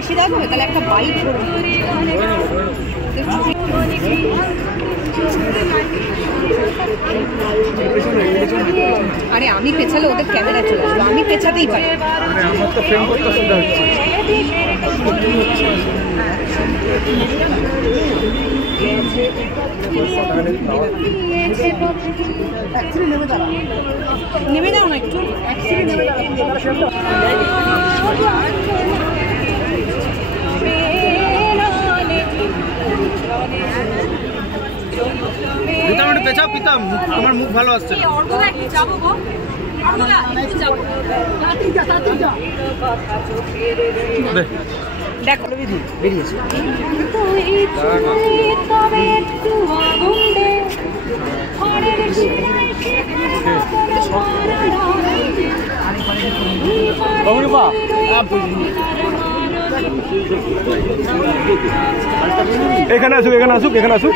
এসে যাবে তাহলে একটা বাইক আরে আমি পেছালে ওদের ক্যামেরা চলে আসবো, আমি পেছাতেই পারি। নেমে যাও না একটু, পেছাও পিতাম, তোমার মুখ ভালো আসছে। দেখো বেরিয়েছে এখানে আসুক, এখানে আসুক, এখানে আসুক।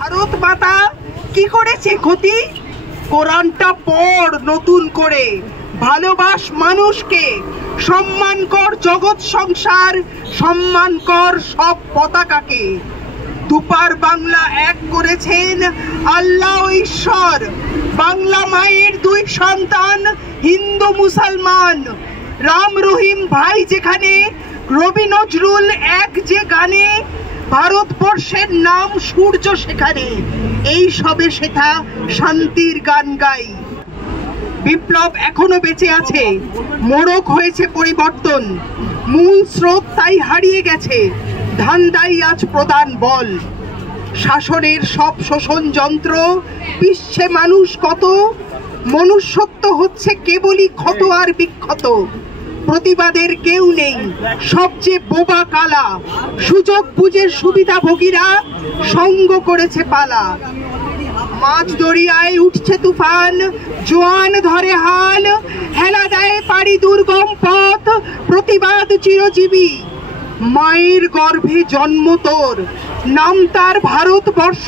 ভারত মাতা কি করেছে ক্ষতি? কোরআনটা পড় নতুন করে, ভালোবাস মানুষকে, সম্মান কর জগৎ সংসার, সম্মান কর সব পতাকাকে। দুপার বাংলা এক করেছেন আল্লাহ ঈশ্বর, বাংলা মায়ের দুই সন্তান হিন্দু মুসলমান। রাম রহিম ভাই যেখানে, রবি নজরুল এক যে গানে, ভারতবর্ষের নাম সূর্য সেখানে, এই সবে সেথা শান্তির গান গাই। বিপ্লব এখনো বেঁচে আছে, মোড়ক হয়েছে পরিবর্তন, মূল স্রোত তাই হারিয়ে গেছে, ধান্দাই আজ প্রধান বল। শাসনের সব শোষণ যন্ত্র, বিশ্বে মানুষ কত, মনুষ্যত্ব হচ্ছে কেবলই ক্ষত আর বিক্ষত। প্রতিবাদের কেউ নেই, সবচেয়ে বোবা কালা, সুযোগ বুঝে সুবিধাভোগীরা সঙ্গ করেছে পালা। মাঝ দরিয়ায় উঠছে তুফান, জোয়ান ধরে হাল, হেলা দেয় পারি দুর্গম পথ, প্রতিবাদ চিরজীবী। মায়ের গর্ভে জন্ম তোর, নাম তার ভারতবর্ষ,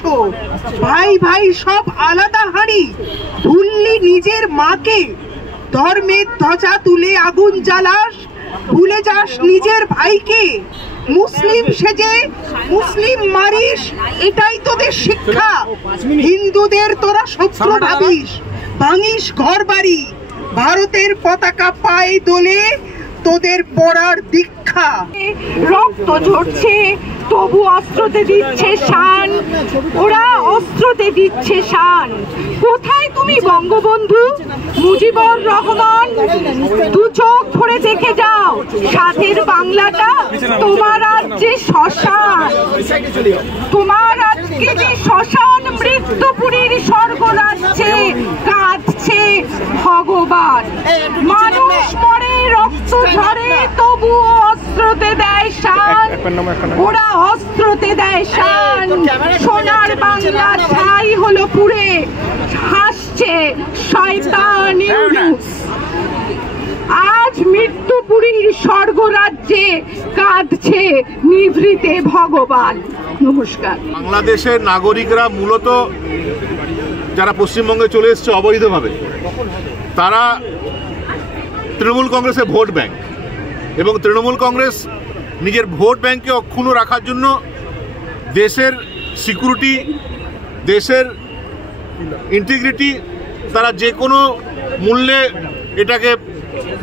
ভাই ভাই সব আলাদা হাঁড়ি, ভুললি নিজের মাকে, ধর্মের ধ্বজা তুলে আগুন জ্বালাস, ভুলে যাস নিজের ভাইকে। মুসলিম সেজে মুসলিম মারিস, এটাই তোদের শিক্ষা। হিন্দুদের তোরা শত্রু ভাবিস, ভাঙিস ঘর বাড়ি, ভারতের পতাকা পায়ে দোলে তোদের পড়ার দীক্ষা। রক্ত ঝরছে তবু অস্ত্রতে দিচ্ছে শান, ওরা অস্ত্রতে দিচ্ছে শান। কোথায় তুমি বঙ্গবন্ধু মুজিবুর রহমান? দু চোখ ভরে দেখে যাও, সাথের বাংলাটা তোমার আজকে শ্মশান। তোমার আজকে যে শ্মশান, মৃত্যুপুরীর স্বর্গরাজ্যে কাঁদছে ভগবান। মানুষ মরে, রক্ত ঝরে, তবুও অস্ত্রতে দেয় শান, ওরা অস্ত্রতে দেয় শান। সোনার বাংলা ছাই হলো পুড়ে, হাসছে শয়তান ইউনূস। আজ মৃত্যুপুরীর স্বর্গরাজ্যে কাঁদছে নিভৃতে ভগবান। নমস্কার। বাংলাদেশের নাগরিকরা মূলত যারা পশ্চিমবঙ্গে চলে এসছে অবৈধভাবে, তারা তৃণমূল কংগ্রেসের ভোট ব্যাংক, এবং তৃণমূল কংগ্রেস নিজের ভোট ব্যাংককে অক্ষুণ্ণ রাখার জন্য দেশের সিকিউরিটি, দেশের ইন্টিগ্রিটি তারা যে কোনো মূল্যে এটাকে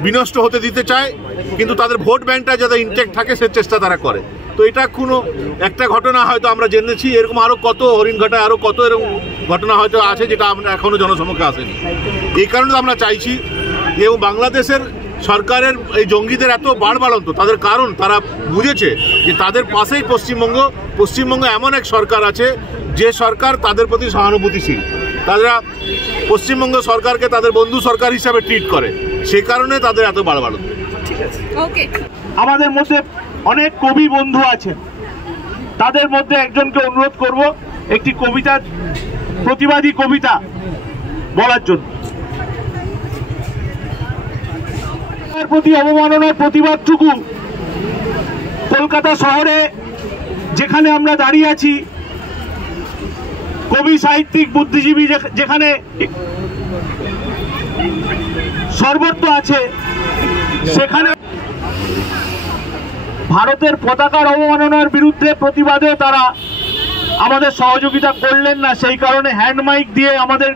বিনষ্ট হতে দিতে চায়, কিন্তু তাদের ভোট ব্যাংকটা যাতে ইনটেক্ট থাকে সে চেষ্টা তারা করে। তো এটা কোনো একটা ঘটনা হয়তো আমরা জেনেছি, এরকম আরও কত হরিণঘাটায় আরও কত এরকম ঘটনা হয়তো আছে যেটা আমরা এখনও জনসমক্ষে আসেনি। এই কারণে আমরা চাইছি, এবং বাংলাদেশের সরকারের এই জঙ্গিদের এত বাড়বাড়ন্ত, তাদের কারণ তারা বুঝেছে যে তাদের পাশেই পশ্চিমবঙ্গ এমন এক সরকার আছে যে সরকার তাদের প্রতি সহানুভূতিশীল, তারা পশ্চিমবঙ্গ সরকারকে তাদের বন্ধু সরকার হিসাবে ট্রিট করে, সে কারণে তাদের এত বাড়াবাড়ি। ওকে। আমাদের মধ্যে অনেক কবি বন্ধু আছেন, তাদের মধ্যে একজনকে অনুরোধ করব একটি কবিতা, প্রতিবাদী কবিতা বলার জন্য। তার প্রতি অবমাননার প্রতিবাদটুকু কলকাতা শহরে যেখানে আমরা দাঁড়িয়ে আছি, কবি সাহিত্যিক বুদ্ধিজীবী যেখানে সর্বত্র আছে, সেখানে ভারতের পতাকার অবমাননার বিরুদ্ধে প্রতিবাদে তারা আমাদের সহযোগিতা করলেন না, সেই কারণে হ্যান্ড মাইক দিয়ে আমাদের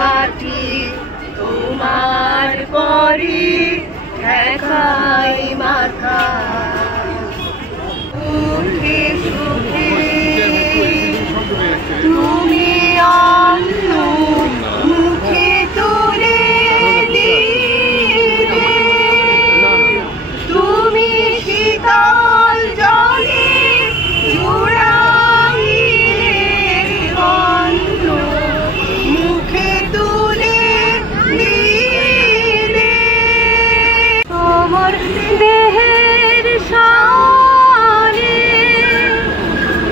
মাটি তোমার পরি ঠেকাই মাথা, সুখে সুখে তুমি অন্য মুখে তুলে দিলে, তুমি শীতল জলে জুড়াইলে অন্য মুখে তুলে দিলে, তোমার দেহের সারে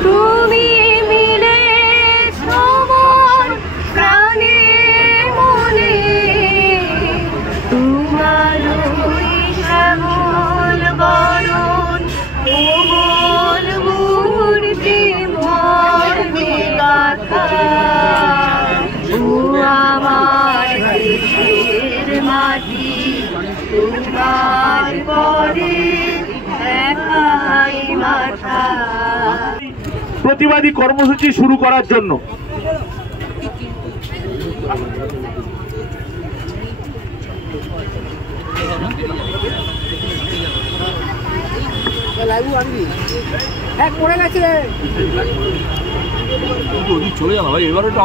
তুমি মিলে সবার প্রাণে মনে, তোমার শ্যামল বরণ কোমল মূর্তি ভরবে গাথা, ও আমার দেশের মাটি তোমার পরে একাই মাথা। প্রতিবাদী কর্মসূচি শুরু করার জন্য চলে যাবো ভাই, এবারে তো